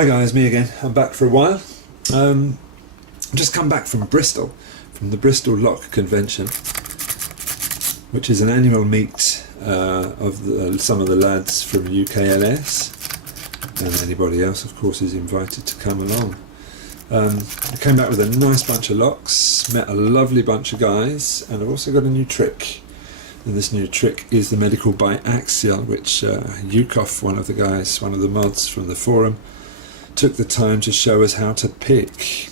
Hi guys, me again. I'm back for a while. I've just come back from Bristol, from the Bristol Lock convention, which is an annual meet of some of the lads from UKLS, and anybody else of course is invited to come along. I came back with a nice bunch of locks, met a lovely bunch of guys, and I've also got a new trick. And this new trick is the Medeco Biaxial, which Ucof, one of the mods from the forum, took the time to show us how to pick.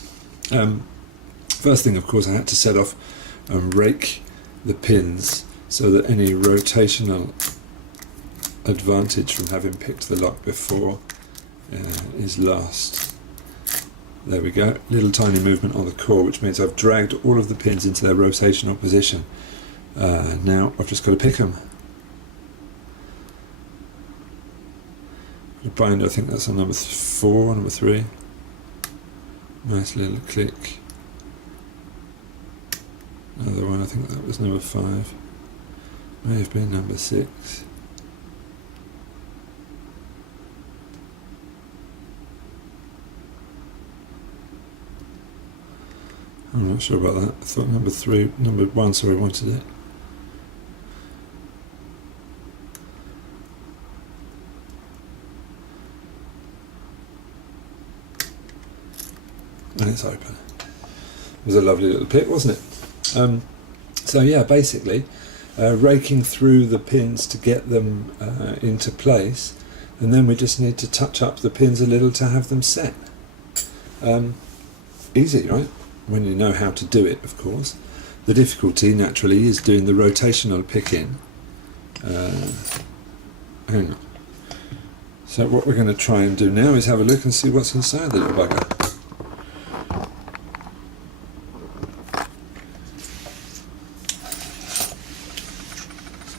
First thing, of course, I had to set off and rake the pins so that any rotational advantage from having picked the lock before is lost. There we go, little tiny movement on the core, which means I've dragged all of the pins into their rotational position. Now I've just got to pick them. The binder, I think that's on number 4, number 3. Nice little click. Another one, I think that was number 5. May have been number 6. I'm not sure about that. I thought number 1, sorry, wanted it. And it's open. It was a lovely little pick, wasn't it? So yeah, basically raking through the pins to get them into place, and then we just need to touch up the pins a little to have them set. Easy, right? When you know how to do it, of course. The difficulty naturally is doing the rotational picking. Hang on. So what we're going to try and do now is have a look and see what's inside the little bugger.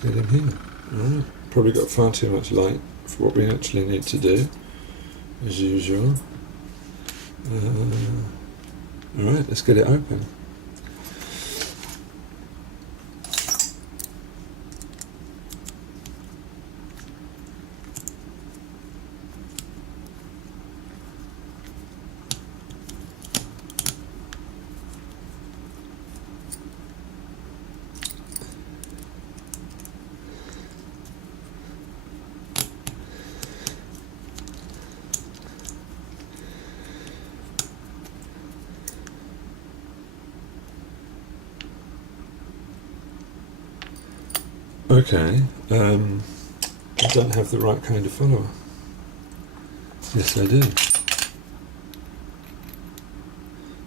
Get in here. Alright, probably got far too much light for what we actually need to do, as usual. Alright, let's get it open. Okay, I don't have the right kind of follower. Yes, I do.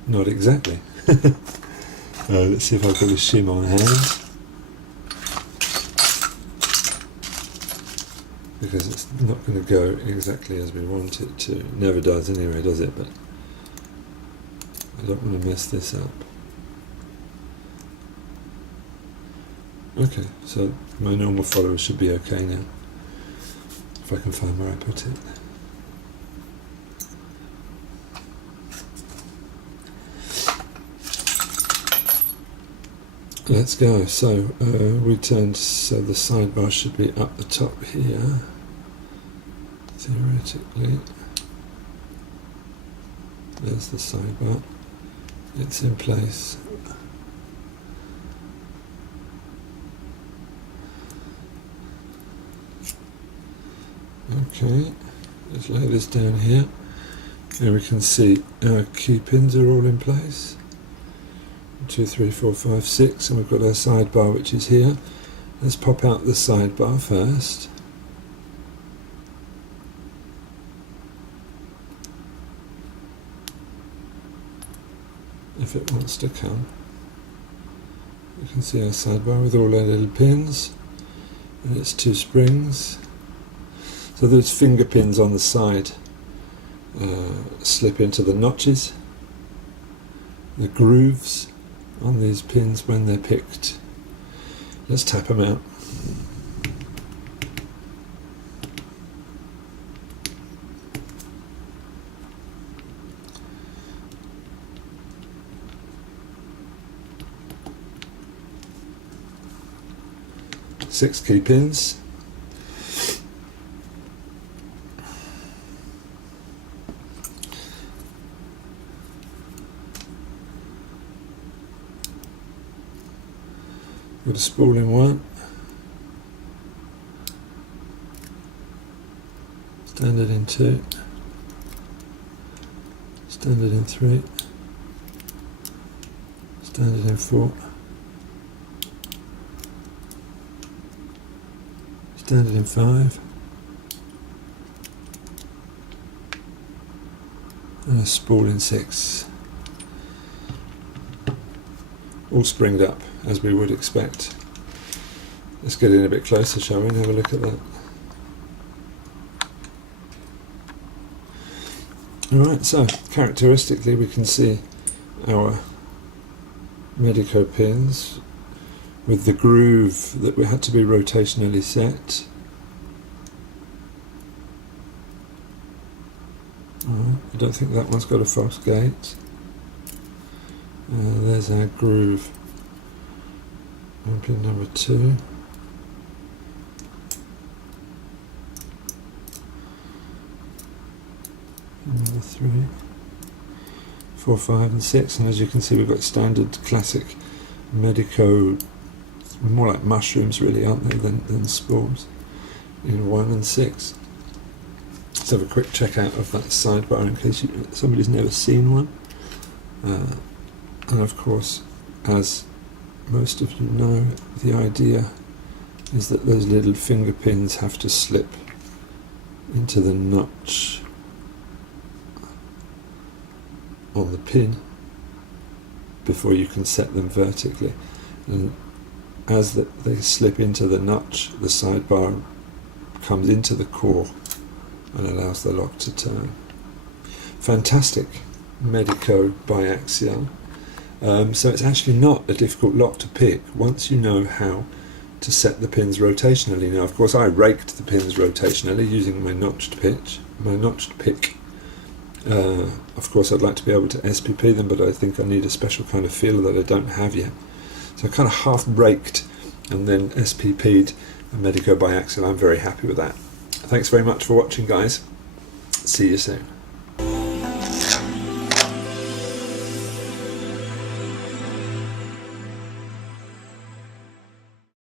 Not exactly. Let's see if I've got a shim on hand. Because it's not going to go exactly as we want it to. It never does anyway, does it? But I don't want to mess this up. Okay, so my normal follower should be okay now, if I can find where I put it. Let's go. So we turned, so the sidebar should be up the top here, theoretically. There's the sidebar, it's in place. Okay, let's lay this down here. Here we can see our key pins are all in place. 2, 3, 4, 5, 6, and we've got our sidebar which is here. Let's pop out the sidebar first. If it wants to come. You can see our sidebar with all our little pins, and its 2 springs. So those finger pins on the side slip into the notches, the grooves on these pins when they're picked. Let's tap them out. Six key pins. Got a spool in 1, standard in 2, standard in 3, standard in 4, standard in 5, and a spool in 6. All springed up as we would expect. Let's get in a bit closer, shall we, and have a look at that. Alright, so characteristically we can see our Medeco pins with the groove that we had to be rotationally set. Alright, I don't think that one's got a false gate. There's our groove on pin number 2. Number 3, 4, 5 and 6, and as you can see we've got standard classic Medeco, more like mushrooms really, aren't they, than spools, in 1 and 6. Let's have a quick check out of that sidebar in case somebody's never seen one. And of course, as most of you know, the idea is that those little finger pins have to slip into the notch on the pin before you can set them vertically, and as they slip into the notch, the sidebar comes into the core and allows the lock to turn. Fantastic Medeco Biaxial. So it's actually not a difficult lock to pick once you know how to set the pins rotationally. Now, of course, I raked the pins rotationally using my notched pick. Of course, I'd like to be able to SPP them, but I think I need a special kind of feel that I don't have yet. So I kind of half raked and then SPP'd a Medeco Biaxial. I'm very happy with that. Thanks very much for watching, guys. See you soon.